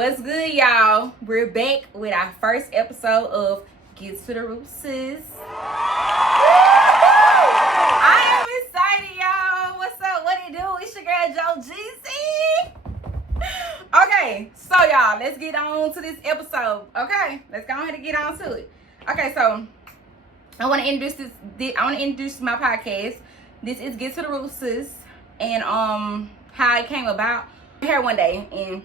What's good, y'all? We're back with our first episode of Get to the Root, Sis. I am excited, y'all. What's up? What it do? It's your girl, Joe GC. Okay, so y'all, let's get on to this episode. Okay, let's go ahead and get on to it. Okay, so I want to introduce my podcast. This is Get to the Root, Sis, and how it came about. I heard one day and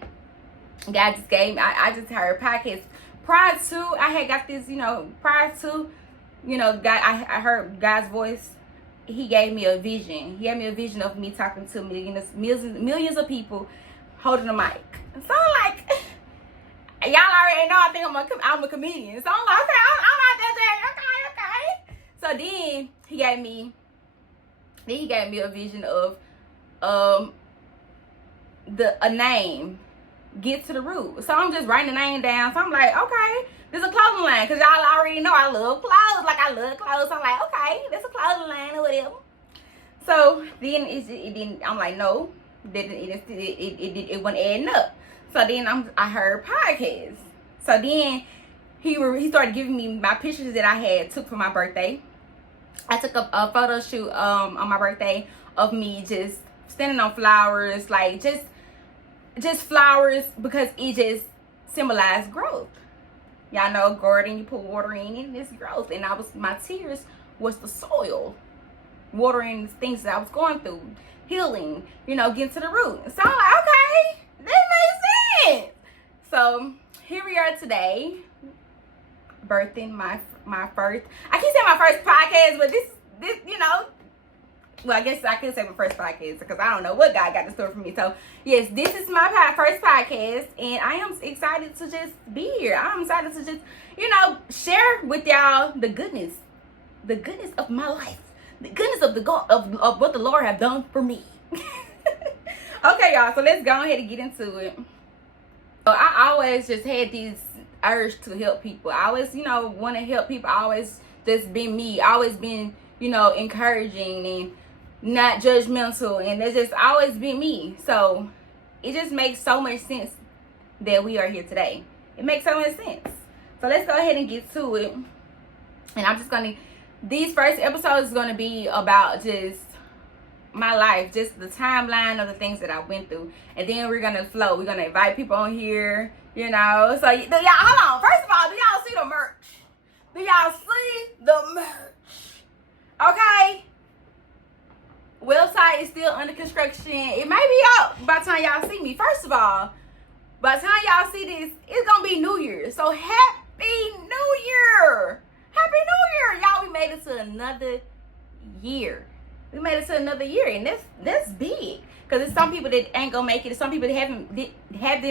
God just gave me, I just heard podcast. Prior to, I had got this, God, I heard God's voice. He gave me a vision. He gave me a vision of me talking to millions of people holding a mic. So I'm like, y'all already know I think I'm a comedian. So I'm like, okay, I'm out there saying, okay. So then he gave me a vision of a name. Get to the root. So I'm just writing the name down. So I'm like, okay, this is a clothing line. Because y'all already know I love clothes. Like, I love clothes. So I'm like, okay, this is a clothing line or whatever. So then I'm like, no, it wasn't adding up. So then I heard podcast. So then he started giving me my pictures that I had took for my birthday. I took a photo shoot on my birthday of me just standing on flowers, like just flowers, because it just symbolized growth. Y'all know garden, you put water in it, and it's growth. And my tears was the soil, watering things that I was going through, healing, getting to the root. So I'm like, okay, that makes sense. So here we are today, birthing my first, I keep saying my first podcast, but this, well, I guess I could say my first podcast because I don't know what God got in store for me. So, yes, this is my first podcast, and I am excited to just be here. I'm excited to just, share with y'all the goodness of my life, the goodness of what the Lord have done for me. Okay, y'all, so let's go ahead and get into it. So I always just had this urge to help people. I always, want to help people. I always just been me. I always been, encouraging and not judgmental, and that's just always been me. So it just makes so much sense that we are here today. It makes so much sense. So let's go ahead and get to it. And I'm just these first episodes is gonna be about just my life, just the timeline of the things that I went through, and then we're gonna flow. We're gonna invite people on here, So y'all, hold on. First of all, do y'all see the merch? Do y'all see the merch? Okay. Website is still under construction. It may be out by the time y'all see me. First of all, by the time y'all see this, it's gonna be New Year. So happy New Year! Happy New Year! Y'all, we made it to another year. We made it to another year, and that's big. Cause there's some people that ain't gonna make it. There's some people that haven't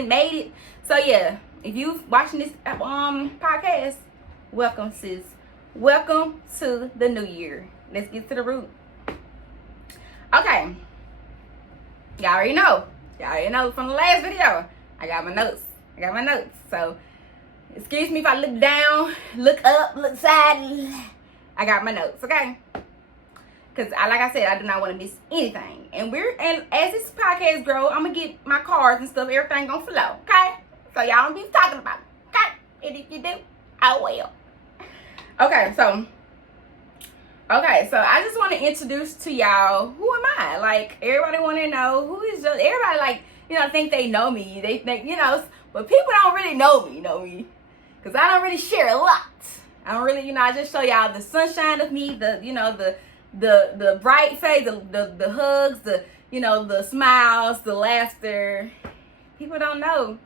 made it. So yeah, if you watching this podcast, welcome, sis. Welcome to the new year. Let's get to the root. Okay, y'all already know from the last video, I got my notes. So excuse me if I look down, look up, look side. I got my notes, okay? Because like I said, I do not want to miss anything. And as this podcast grow, I'm gonna get my cards and stuff. Everything gonna flow, okay? So y'all don't be talking about it, okay? And if you do, I will. Okay, so I just want to introduce to y'all, who am I? Like, everybody want to know who is just, everybody like, think they know me. They think, but people don't really know me, because I don't really share a lot. I don't really, I just show y'all the sunshine of me, the bright face, the hugs, the smiles, the laughter. People don't know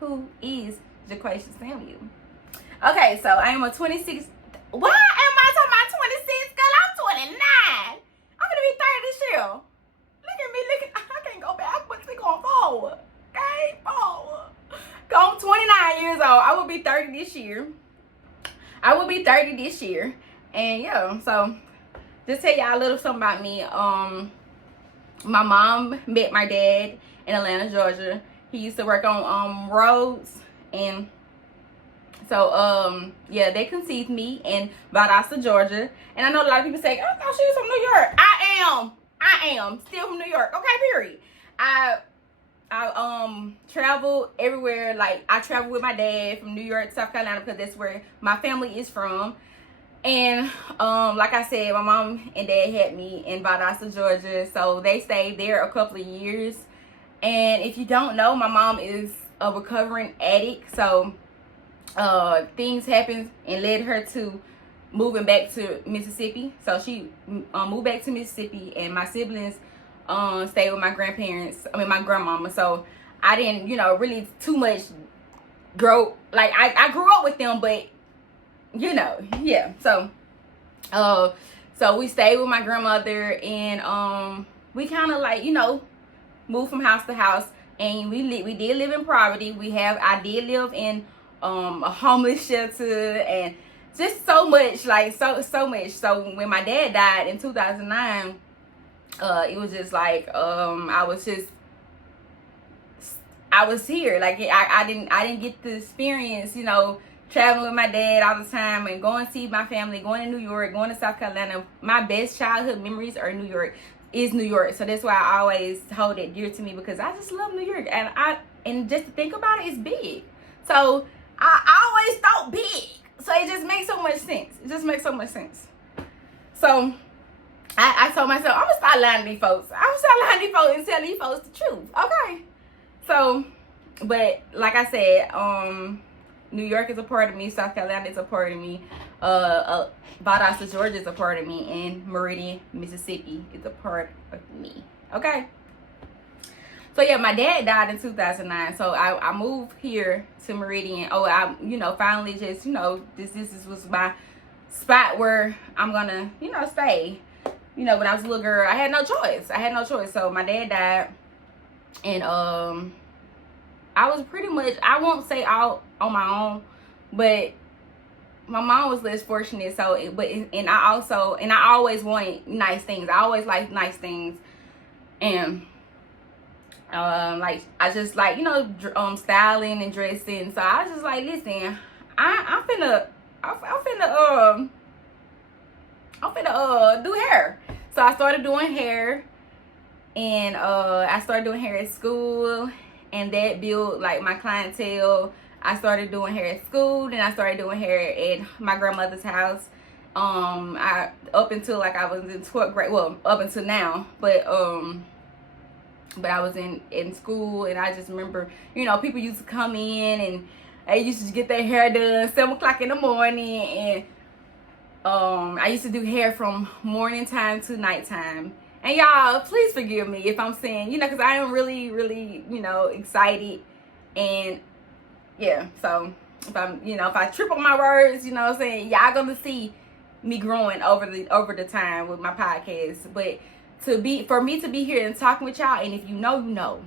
who is Jaquacia Samuel. Okay, so I am a 26. Why am I talking about 26? Girl, I'm 29. I'm gonna be 30 this year. Look at me, I can't go backwards. We going forward. Okay, forward. I'm 29 years old. I will be 30 this year. And yeah, so just tell y'all a little something about me. My mom met my dad in Atlanta, Georgia. He used to work on roads, and so yeah, they conceived me in Valdosta, Georgia. And I know a lot of people say, I thought she was from New York. I am still from New York. Okay, period. I traveled everywhere. Like, I traveled with my dad from New York to South Carolina because that's where my family is from. And like I said, my mom and dad had me in Valdosta, Georgia, so they stayed there a couple of years. And if you don't know, my mom is a recovering addict, so things happened and led her to moving back to Mississippi. So she moved back to Mississippi, and my siblings stayed with my grandparents, my grandmama. So I didn't, really too much grow, like I grew up with them, but yeah. So so we stayed with my grandmother, and we kind of like, moved from house to house, and we did live in poverty. I did live in a homeless shelter, and just so much, like so much. So when my dad died in 2009, it was just like I was here. Like, I didn't get to experience, traveling with my dad all the time and going to see my family, going to New York, going to South Carolina. My best childhood memories are New York. So that's why I always hold it dear to me, because I just love New York, and just to think about it, it's big. So I always thought big. So it just makes so much sense. So I told myself, I'm gonna start lying to these folks. And tell these folks the truth. Okay. So, but like I said, New York is a part of me, South Carolina is a part of me, Valdosta, Georgia is a part of me, and Meridian, Mississippi is a part of me. Okay. So yeah, my dad died in 2009. So I moved here to Meridian. Finally just, this was my spot where I'm gonna, stay. When I was a little girl, I had no choice. So my dad died, and I was pretty much, I won't say out on my own, but my mom was less fortunate. So, and I always wanted nice things. I always liked nice things, and like, I just like, styling and dressing. So I was just like, listen, I'm finna do hair. So I started doing hair, and I started doing hair at school, and that built like my clientele. I started doing hair at school, then I started doing hair at my grandmother's house. Up until like I was in 12th grade, well, up until now, but I was in school, and I just remember, people used to come in, and they used to get their hair done 7 o'clock in the morning, and I used to do hair from morning time to nighttime. And y'all, please forgive me if I'm saying, because I am really, really, excited. And yeah, so if I trip on my words, what I'm saying, y'all gonna see me growing over the time with my podcast. But for me to be here and talking with y'all, and if you know,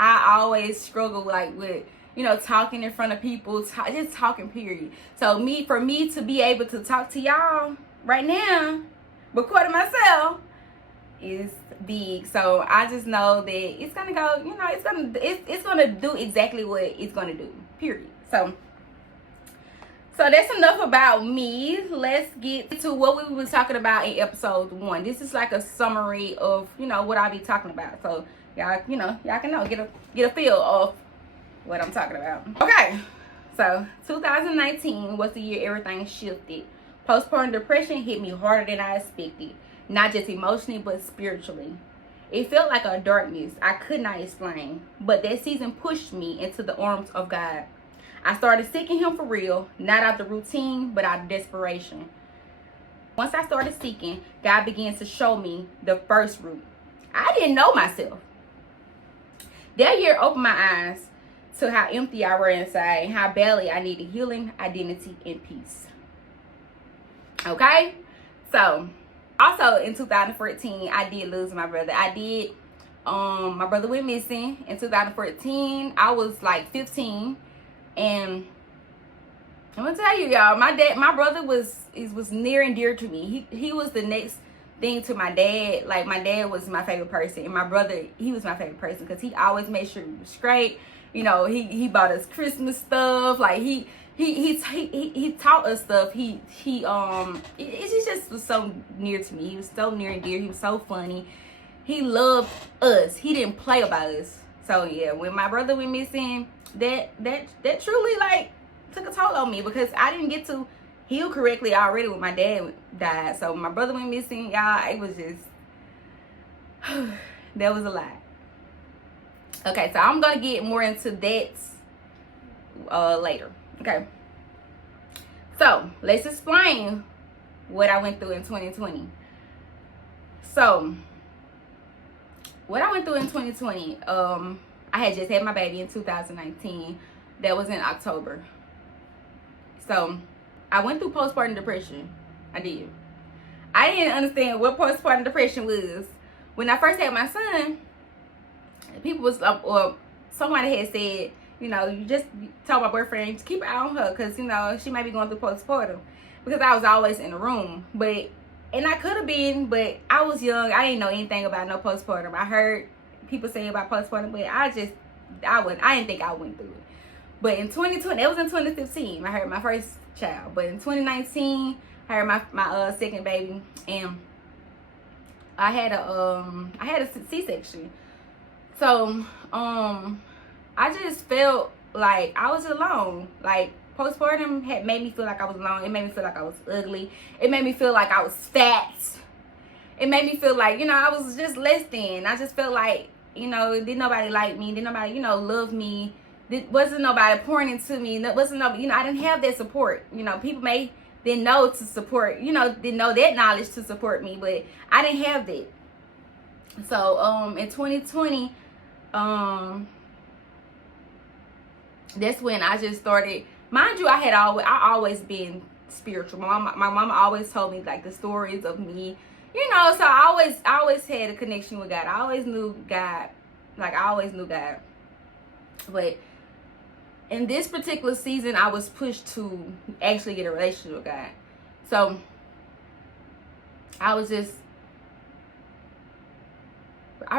I always struggle with talking in front of people, just talking, period. So for me to be able to talk to y'all right now, recording myself, is big. So I just know that it's gonna go, it's gonna do exactly what it's gonna do, period. So that's enough about me. Let's get to what we were talking about in episode 1. This is like a summary of what I'll be talking about, so y'all can get a feel of what I'm talking about. Okay, so 2019 was the year everything shifted. Postpartum depression hit me harder than I expected, not just emotionally but spiritually. It felt like a darkness I could not explain, but that season pushed me into the arms of God. I started seeking him for real, not out of routine, but out of desperation. Once I started seeking, God began to show me the first root. I didn't know myself. That year opened my eyes to how empty I were inside and how badly I needed healing, identity, and peace. Okay? So, also in 2014, I did lose my brother. My brother went missing in 2014. I was like 15. And I'm gonna tell you, y'all, my brother was near and dear to me. He was the next thing to my dad. Like, my dad was my favorite person, and my brother, he was my favorite person because he always made sure we was straight. He bought us Christmas stuff. Like, he taught us stuff. He just was so near to me. He was so near and dear. He was so funny. He loved us. He didn't play about us. So yeah, when my brother went missing, that truly like took a toll on me, because I didn't get to heal correctly already when my dad died. So when my brother went missing, y'all, it was just that was a lot. Okay, so I'm gonna get more into that later. Okay, so let's explain what I went through in 2020. So what I went through in 2020, I had just had my baby in 2019. That was in October. So I went through postpartum depression. I did. I didn't understand what postpartum depression was. When I first had my son, people was or somebody had said, you know, you just told my boyfriend to keep an eye on her, because, you know, she might be going through postpartum, because I was always in the room. And I could have been, but I was young. I didn't know anything about no postpartum. I heard people say about postpartum, but I didn't think I went through it. But in 2020, it was in 2015, I heard my first child. But in 2019, I heard my second baby, and I had a C-section. So I just felt like I was alone. Like, postpartum had made me feel like I was alone. It made me feel like I was ugly. It made me feel like I was fat. It made me feel like, you know, I was just less than. I just felt like, you know, didn't nobody like me. Didn't nobody, you know, love me. Wasn't nobody pouring into me. Wasn't nobody, you know, I didn't have that support. You know, people didn't know to support, you know, didn't know that knowledge to support me, but I didn't have that. So in 2020, that's when I just started. Mind you, I always been spiritual. My mama always told me like the stories of me, you know. So I always had a connection with God. I always knew God, like I always knew God. But in this particular season, I was pushed to actually get a relationship with God. So I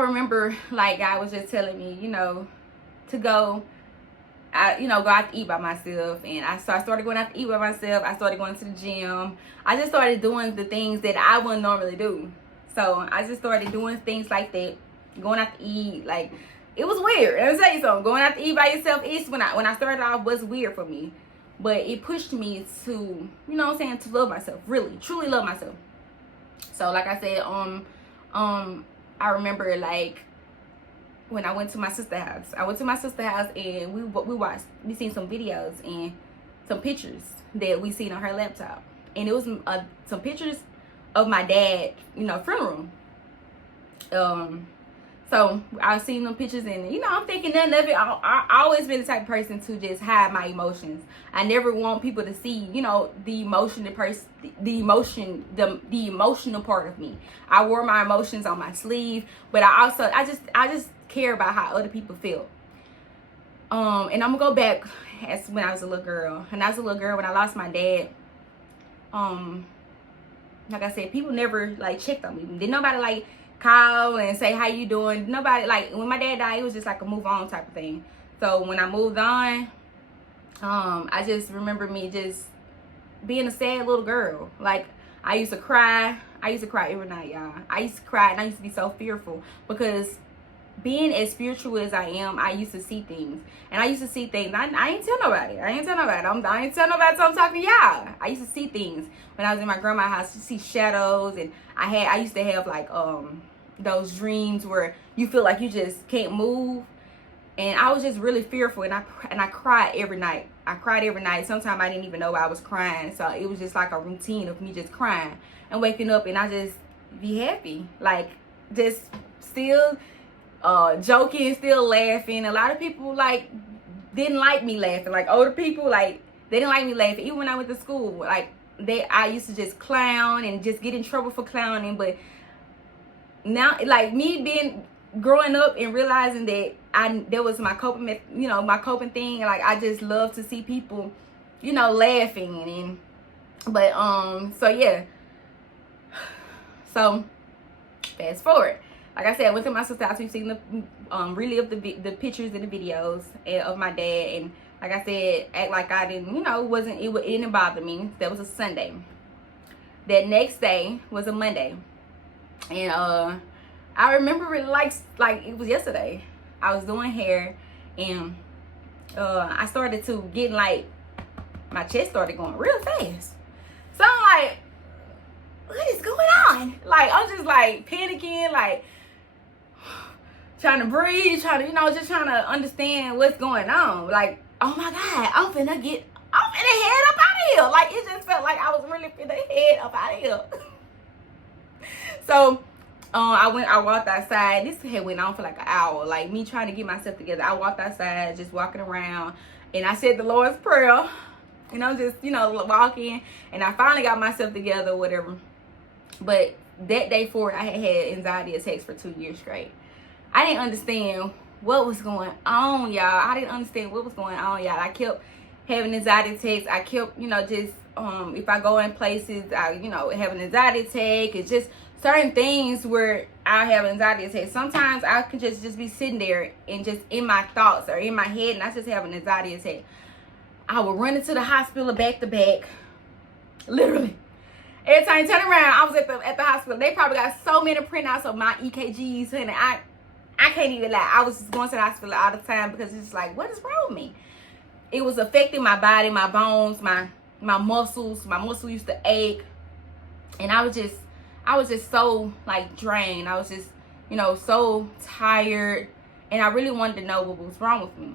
remember like God was just telling me, you know, to go. Go out to eat by myself, and I started going out to eat by myself. I started going to the gym. I just started doing the things that I wouldn't normally do. So I just started doing things like that, going out to eat. Like, it was weird. Let me tell you something. Going out to eat by yourself is when I started off was weird for me, but it pushed me to, you know what I'm saying, to love myself, really, truly love myself. So like I said, I remember like, when I went to my sister's house, and we seen some videos and some pictures that we seen on her laptop, and it was some pictures of my dad, you know, funeral. So I seen them pictures, and you know, I'm thinking nothing of it. I always been the type of person to just hide my emotions. I never want people to see, you know, the emotional part of me. I wore my emotions on my sleeve, but I just care about how other people feel. And I'm gonna go back as when I was a little girl. And I was a little girl when I lost my dad. Like I said, people never like checked on me. Didn't nobody like call and say how you doing. Nobody, like, when my dad died, it was just like a move on type of thing. So when I moved on, I just remember me just being a sad little girl. Like, I used to cry every night, y'all. I used to cry, and I used to be so fearful, because being as spiritual as I am, I used to see things. And I used to see things. I ain't tell nobody. I ain't tell nobody, so I'm talking to y'all. I used to see things when I was in my grandma's house. You see shadows, and I used to have like those dreams where you feel like you just can't move. And I was just really fearful, and I cried every night. I cried every night. Sometimes I didn't even know I was crying. So it was just like a routine of me just crying and waking up, and I just be happy. Like, just still joking, still laughing. A lot of people like didn't like me laughing. Like, older people, like, they didn't like me laughing. Even when I went to school, like, I used to just clown and just get in trouble for clowning. But now, like, me growing up and realizing that that was my coping, you know, my coping thing. Like, I just love to see people, you know, laughing. But so yeah. So fast forward. Like I said, I went to my sister's house. We've seen relive the pictures and the videos of my dad. And like I said, act like I didn't, you know, it didn't bother me. That was a Sunday. That next day was a Monday. And I remember it like it was yesterday. I was doing hair, and I started to get like, my chest started going real fast. So I'm like, what is going on? Like, I'm just like panicking, like trying to breathe, just trying to understand what's going on. Like, oh my God, I'm finna head up out of here. Like, it just felt like I was really finna head up out of here. So I walked outside. This had went on for like an hour, like me trying to get myself together. I walked outside, just walking around, and I said the Lord's Prayer, just walking, and I finally got myself together, whatever. But that day forward, I had anxiety attacks for 2 years straight. I didn't understand what was going on, y'all. I kept having anxiety attacks. I kept, just if I go in places, I have an anxiety attack. It's just certain things where I have anxiety attacks. Sometimes I could just be sitting there and just in my thoughts or in my head, and I just have an anxiety attack. I would run into the hospital back to back, literally. Every time I turn around, I was at the hospital. They probably got so many printouts of my EKGs, and I can't even lie. I was just going to the hospital all the time because it's just like, what is wrong with me? It was affecting my body, my bones, my muscles. My muscle used to ache, and I was just so like drained. I was just, so tired, and I really wanted to know what was wrong with me.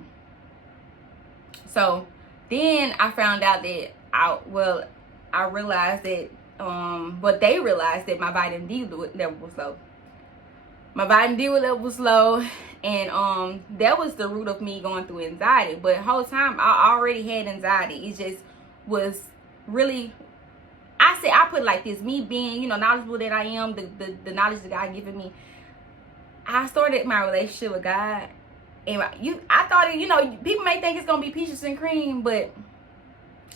So then I found out that I realized that but they realized that my vitamin D level was low. My vitamin D level was low, and that was the root of me going through anxiety. But the whole time I already had anxiety. It just was really, I put it like this, me being, knowledgeable that I am, the knowledge that God given me. I started my relationship with God, and I thought people may think it's gonna be peaches and cream, but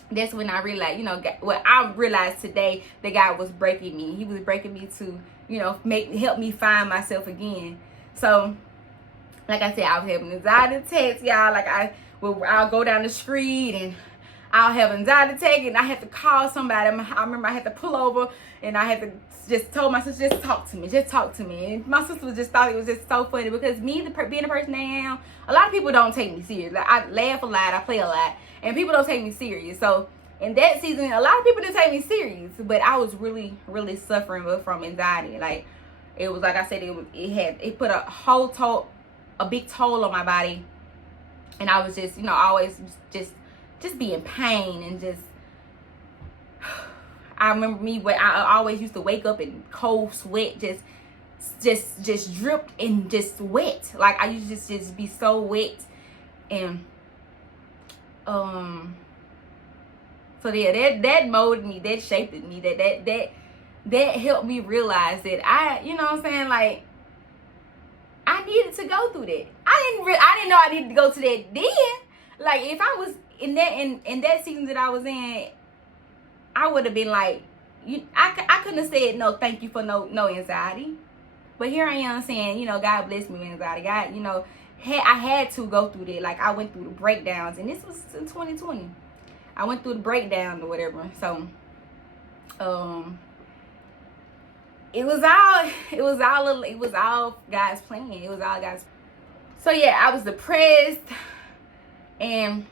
that's when I realized, I realized today that God was breaking me. He was breaking me to, help me find myself again. So, like I said, I was having anxiety attacks, y'all. Like I'll go down the street and I'll have anxiety attack, and I have to call somebody. I remember I had to pull over, and I had to just tell my sister, just talk to me. And my sister just thought it was just so funny because me, being the person I am, a lot of people don't take me serious. Like, I laugh a lot, I play a lot, and people don't take me serious. So in that season, a lot of people didn't take me serious, but I was really, really suffering from anxiety. Like, it was, like I said, it put a big toll on my body, and I was just, always just be in pain, and just, I remember I always used to wake up in cold sweat, just dripped and just wet. Like, I used to just be so wet, and so yeah, that molded me, that shaped me, that helped me realize that I, like, I needed to go through that. I didn't know I needed to go to that then. Like, if I was in that season that I was in, I would have been like, I couldn't have said no, thank you for no anxiety. But here I am saying, God bless me with anxiety. God, I had to go through that. Like, I went through the breakdowns, and this was in 2020. I went through the breakdown or whatever. So, it was all God's plan. It was all God's. So yeah, I was depressed, and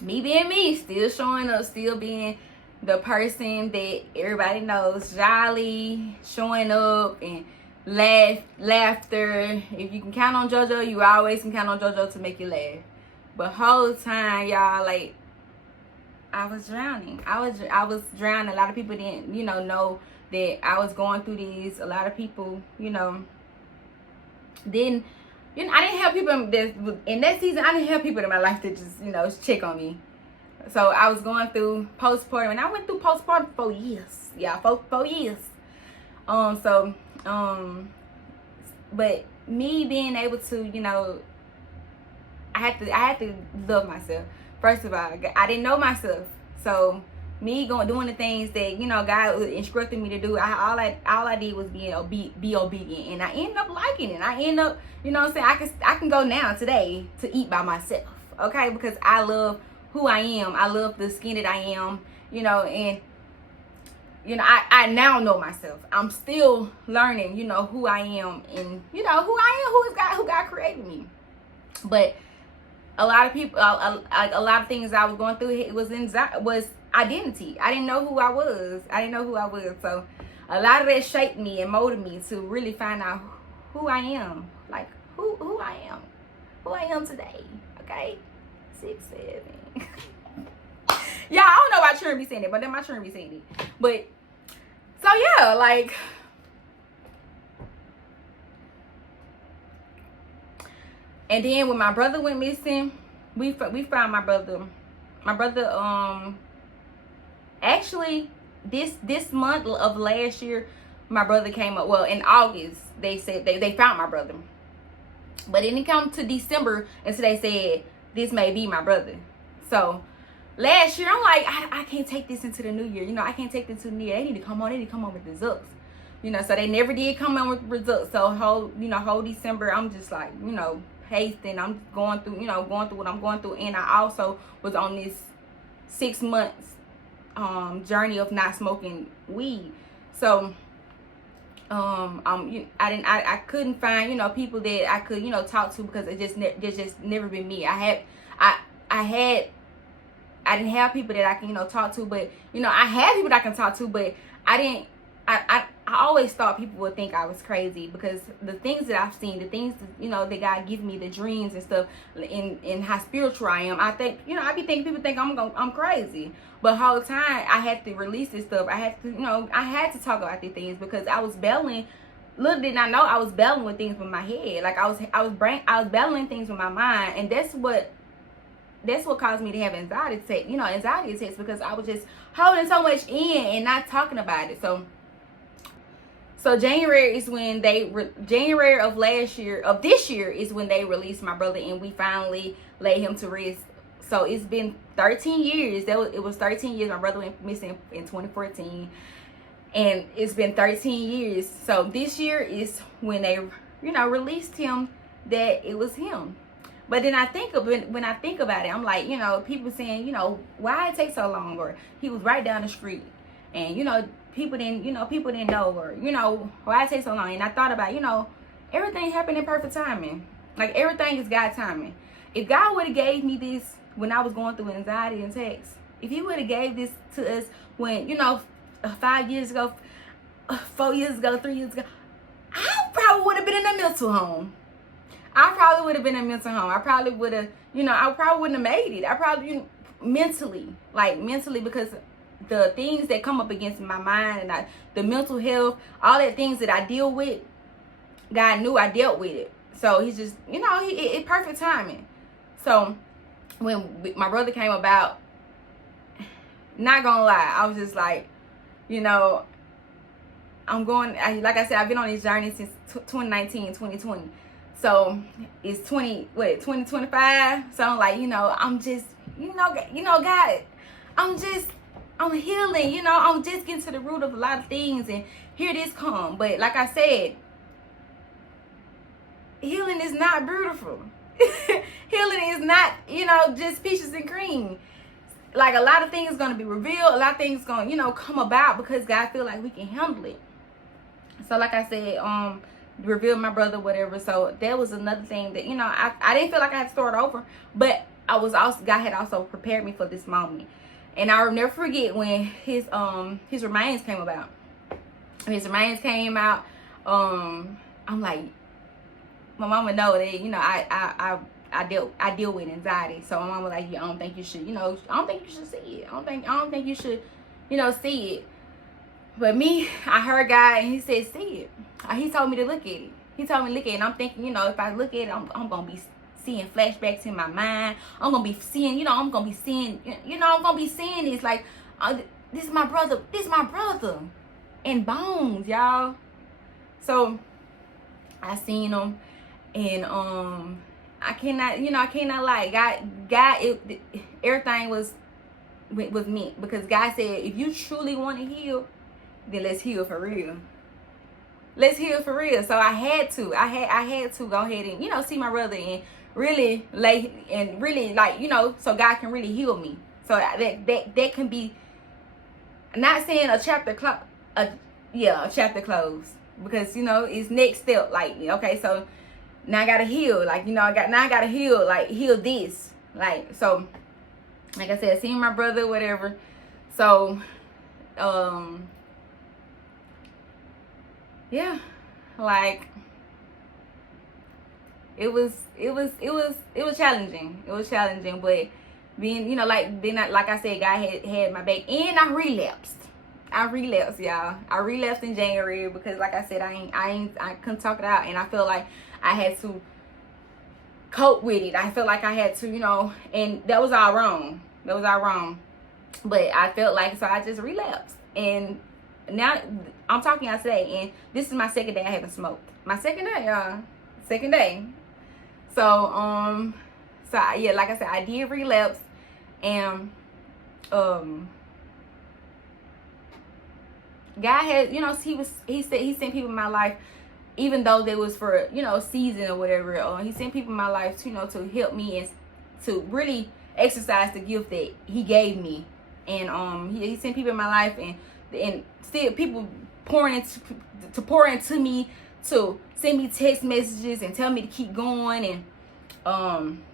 me being me, still showing up, still being the person that everybody knows, jolly, showing up, and laughter. If you can count on JoJo, you always can count on JoJo to make you laugh. But whole time, y'all, like, I was drowning. I was drowning. A lot of people didn't, know that I was going through these. A lot of people, didn't. I didn't have people in that season. I didn't have people in my life that just, check on me. So I was going through postpartum, and I went through postpartum for 4 years. Yeah, 4 years. But me being able to, I had to love myself. First of all, I didn't know myself, so me doing the things that God was instructing me to do. All I did was be obedient, and I ended up liking it. I end up, I can go now today to eat by myself, okay? Because I love who I am. I love the skin that I am, and you know, I now know myself. I'm still learning, you know, who I am, and you know who I am, who God created me. But a lot of people, a lot of things I was going through, it was identity. I didn't know who I was. So a lot of that shaped me and molded me to really find out who I am, like who I am today. Okay, 6, 7. Yeah, I don't know about children be saying it, but then my children be saying it. But so yeah, like, and then when my brother went missing, we found my brother. My brother, actually this month of last year, my brother came up. Well, in August they said they found my brother, but it didn't come to December until they said this may be my brother. So last year, I'm like, I can't take this into the new year. You know, I can't take this to the new year. They need to come on with results. You know, so they never did come on with results. So whole December, I'm just like, you know, pasting. I'm going through what I'm going through. And I also was on this 6 months journey of not smoking weed. So I couldn't find, you know, people that I could, you know, talk to, because it's just never been me. I didn't have people that I can, you know, talk to, but, you know, I had people that I can talk to, but I always thought people would think I was crazy, because the things that I've seen, the things that, you know, that God gives me, the dreams and stuff, in how spiritual I am, I think, you know, I be thinking people think I'm crazy. But whole time I had to release this stuff. I had to, you know, I had to talk about these things, because I was battling. Little did I know I was battling with things with my head. Like I was battling things with my mind, and that's what caused me to have anxiety attacks, because I was just holding so much in and not talking about it. So January is when January of this year is when they released my brother, and we finally laid him to rest. So it's been 13 years. It was 13 years. My brother went missing in 2014, and it's been 13 years. So this year is when they, you know, released him, that it was him. But then when I think about it, I'm like, you know, people saying, you know, why it take so long, or he was right down the street, and, you know, people didn't know, or, you know, why it take so long. And I thought about, you know, everything happened in perfect timing. Like, everything is God's timing. If God would have gave me this when I was going through anxiety and attacks, if he would have gave this to us when, you know, 5 years ago, 4 years ago, 3 years ago, I probably would have been in a mental home. I probably would have, you know, I probably wouldn't have made it. I probably, mentally, because the things that come up against my mind, and the mental health, all that things that I deal with, God knew I dealt with it. So he's just, you know, it perfect timing. So when my brother came about, not gonna lie, I was just like, you know, like I said, I've been on this journey since 2019, 2020. So it's 2025. So I'm like, you know, I'm just, you know, God, I'm healing, you know, I'm just getting to the root of a lot of things, and here this come. But like I said, healing is not beautiful. Healing is not, you know, just peaches and cream. Like, a lot of things going to be revealed. A lot of things going to, you know, come about, because God feel like we can handle it. So like I said, revealed my brother, whatever. So that was another thing that, you know, I didn't feel like I had to start over, but God had also prepared me for this moment. And I'll never forget when his remains came about. His remains came out. I'm like, my mama know that, you know, I deal with anxiety. So my mama was like, yeah, I don't think you should see it. I don't think you should, you know, see it. But me, I heard God, and he said, see it. He told me to look at it. And I'm thinking, you know, if I look at it, I'm going to be seeing flashbacks in my mind. I'm going to be seeing, you know, I'm going to be seeing this, like, this is my brother. And bones, y'all. So I seen him, and I cannot lie. God, everything was meant, because God said, if you truly want to heal, then let's heal for real. So I had to go ahead and, you know, see my brother, and really like, you know, so God can really heal me. So that can be not saying a chapter a chapter closed, because it's next step. Like, okay, so now I gotta heal. Like, I gotta heal. Like, heal this. Like, so, like I said, seeing my brother, whatever. So, yeah, like, it was challenging. It was challenging, but being, like I said, God had my back, and I relapsed, y'all. I relapsed in January because, like I said, I couldn't talk it out, and I felt like I had to cope with it. I felt like I had to, and that was all wrong. But I felt like, so I just relapsed, and now I'm talking out today, and this is my second day I haven't smoked. My second day, y'all. Second day. So yeah, like I said, I did relapse, and God had, he said he sent people in my life, even though they was for, season or whatever. He sent people in my life to, to help me and to really exercise the gift that he gave me. And he sent people in my life, and still people pour into me, to send me text messages and tell me to keep going, and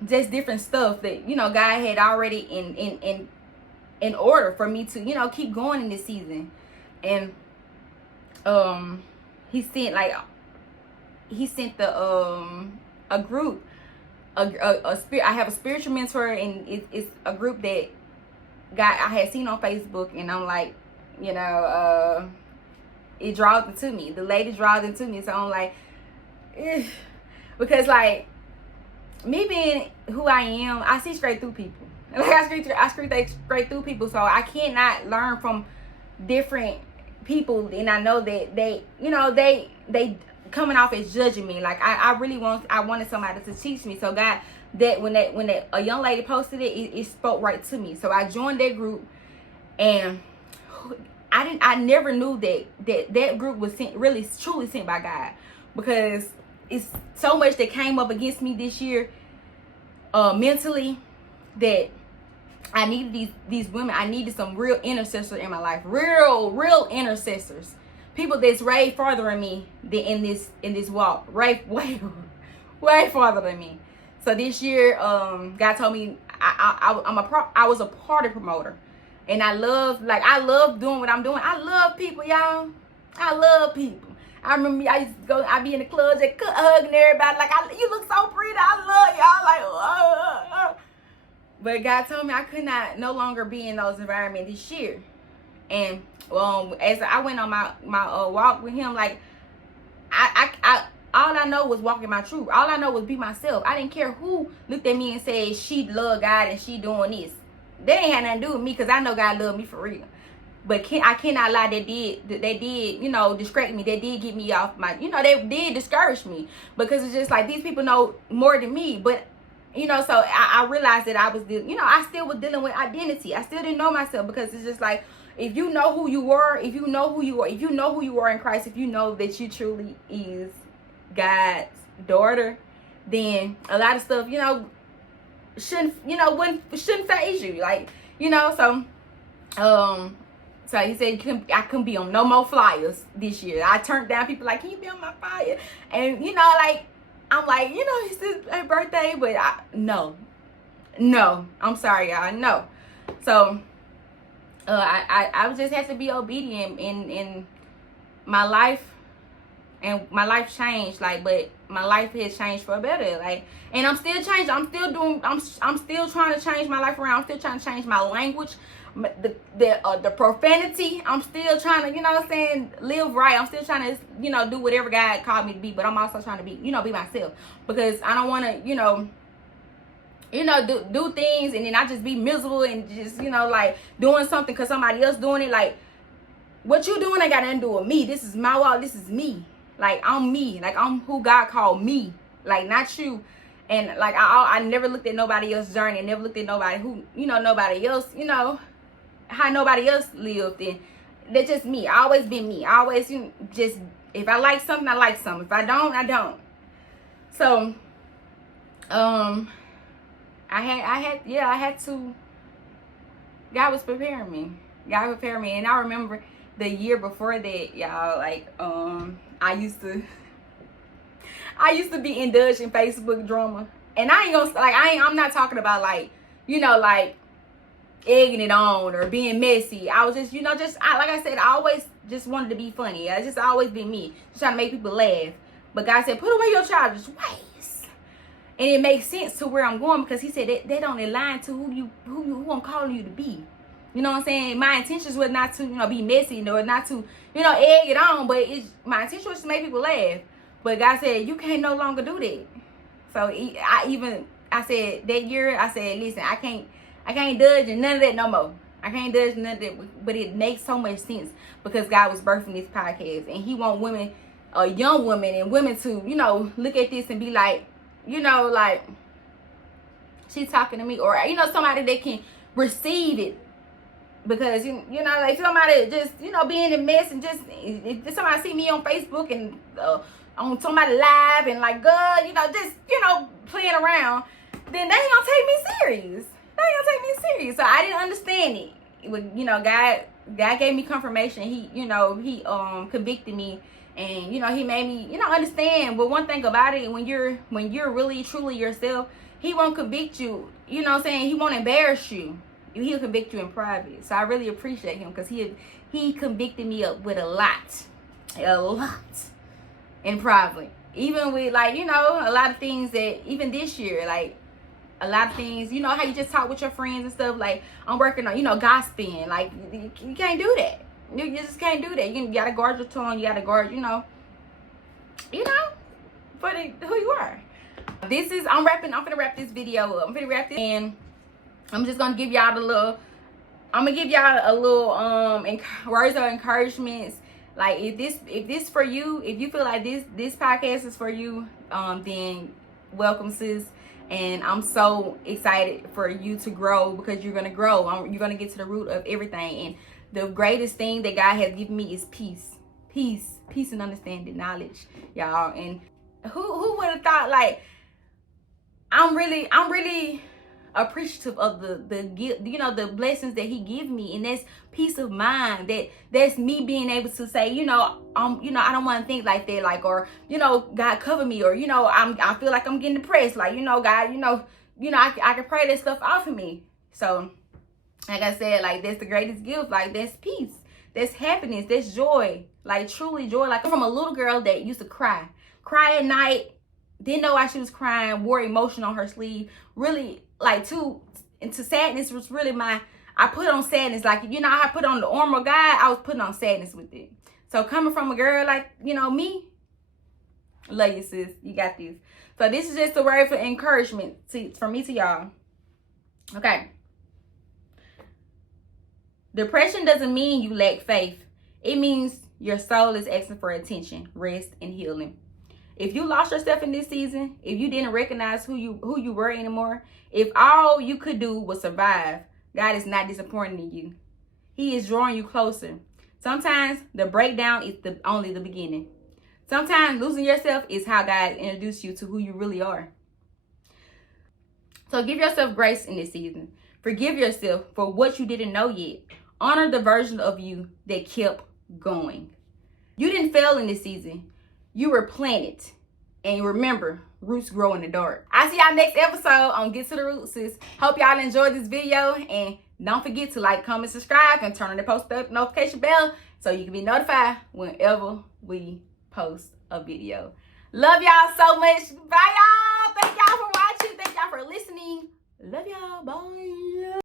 just different stuff that God had already in order for me to keep going in this season. And he sent a group, I have a spiritual mentor, and it's a group that I had seen on Facebook, and I'm like, it draws into me. The lady draws into me, so I'm like, because, like, me being who I am, I see straight through people. Like, I see straight through people, so I cannot learn from different people, and I know that they coming off as judging me. Like, I wanted somebody to teach me. So God, that when a young lady posted it spoke right to me. So I joined that group, and I never knew that group was really truly sent by God, because it's so much that came up against me this year, mentally, that I needed these women. I needed some real intercessors in my life, real intercessors, people that's way farther than me than in this walk, way farther than me. So this year, God told me I was a party promoter. And I love doing what I'm doing. I love people, y'all. I love people. I remember I used to go, I'd be in the clubs and hugging everybody. Like, you look so pretty. I love y'all. Like, But God told me I could no longer be in those environments this year. And as I went on my walk with him, like, I all I know was walking my truth. All I know was be myself. I didn't care who looked at me and said she loved God and she doing this. They ain't had nothing to do with me, because I know God loved me for real. But I cannot lie, they did, distract me. They did get me off my, they did discourage me, because it's just like, these people know more than me. But, so I realized that I was, I still was dealing with identity. I still didn't know myself, because it's just like, if you know who you are, if you know who you are in Christ, if you know that you truly is God's daughter, then a lot of stuff, shouldn't phase you, like, so he said I couldn't be on no more flyers this year. I turned down people like, can you be on my flyer? And like, I'm like, it's his birthday, but no, I'm sorry, y'all, no. So I just had to be obedient in my life. And my life changed, like, but my life has changed for better, like, and I'm still changing. I'm still trying to change my life around. I'm still trying to change my language, the profanity. I'm still trying to, live right. I'm still trying to, do whatever God called me to be. But I'm also trying to be, be myself, because I don't want to, do things and then I just be miserable and just, like, doing something because somebody else doing it. Like, what you doing ain't got nothing to do with me. This is my walk. This is me. Like, I'm me. Like, I'm who God called me. Like, not you. And, like, I never looked at nobody else's journey. I never looked at nobody who, nobody else, how nobody else lived. And that's just me. I always been me. I always just, if I like something, I like something. If I don't, I don't. So, I had to, God was preparing me. God prepare me. And I remember the year before that, y'all, like, I used to be indulged in Facebook drama. And I ain't gonna, like, I'm not talking about, like, you know, like, egging it on or being messy. I was just, you know, like I said, I always just wanted to be funny. I just always been me, just trying to make people laugh. But God said, put away your childish ways. And it makes sense to where I'm going, because he said that don't align to who I'm calling you to be. You know what I'm saying? My intentions was not to, you know, be messy, or not to, you know, egg it on, but my intention was to make people laugh. But God said, you can't no longer do that. So I said that year, I said, listen, I can't dodge and none of that no more. I can't dodge none of that. But it makes so much sense, because God was birthing this podcast, and he want women, young women and women to, you know, look at this and be like, you know, like, she's talking to me, or, you know, somebody that can receive it. Because, you know, like, somebody just, you know, being a mess, and just, if somebody see me on Facebook and on somebody live and like, God, you know, just, you know, playing around, then they ain't gonna take me serious. They ain't gonna take me serious. So I didn't understand it. You know, God gave me confirmation. He, you know, he convicted me, and, you know, he made me, you know, understand. But one thing about it, when you're really truly yourself, he won't convict you. You know what I'm saying? He won't embarrass you. He'll convict you in private. So I really appreciate him, because he convicted me up with a lot in private. Even with, like, you know, a lot of things that even this year, like, a lot of things, you know, how you just talk with your friends and stuff, like, I'm working on, you know, gossiping. Like, you can't do that. You just can't do that. You gotta guard your tongue. You gotta guard, you know, for who you are. I'm finna wrap this video up. And I'm just gonna give y'all a little words of encouragement. Like, if this for you, if you feel like this podcast is for you, then welcome, sis. And I'm so excited for you to grow, because you're gonna grow. You're gonna get to the root of everything. And the greatest thing that God has given me is peace and understanding, knowledge, y'all. And who would have thought, like, I'm really appreciative of the you know, the blessings that he give me, and that's peace of mind. That's me being able to say, you know, you know, I don't want to think like that, like, or, you know, God cover me, or, you know, I feel like I'm getting depressed, like, you know, God, you know, I can pray that stuff off of me. So, like I said, like, that's the greatest gift. Like, that's peace, that's happiness, that's joy, like, truly joy. Like, I'm from a little girl that used to cry at night, didn't know why she was crying, wore emotion on her sleeve, really, like, into sadness was really I put on sadness. Like, you know, I put on the armor of God, I was putting on sadness with it. So coming from a girl like, you know, me, love you, sis. You got this. So this is just a word for encouragement from me to y'all. Okay. Depression doesn't mean you lack faith. It means your soul is asking for attention, rest, and healing. If you lost yourself in this season, if you didn't recognize who you were anymore, if all you could do was survive, God is not disappointed in you. He is drawing you closer. Sometimes the breakdown is only the beginning. Sometimes losing yourself is how God introduced you to who you really are. So give yourself grace in this season. Forgive yourself for what you didn't know yet. Honor the version of you that kept going. You didn't fail in this season. You were planted. And remember, roots grow in the dark. I'll see y'all next episode on Get to the Roots, sis. Hope y'all enjoyed this video. And don't forget to like, comment, subscribe, and turn on the post notification bell so you can be notified whenever we post a video. Love y'all so much. Bye, y'all. Thank y'all for watching. Thank y'all for listening. Love y'all. Bye.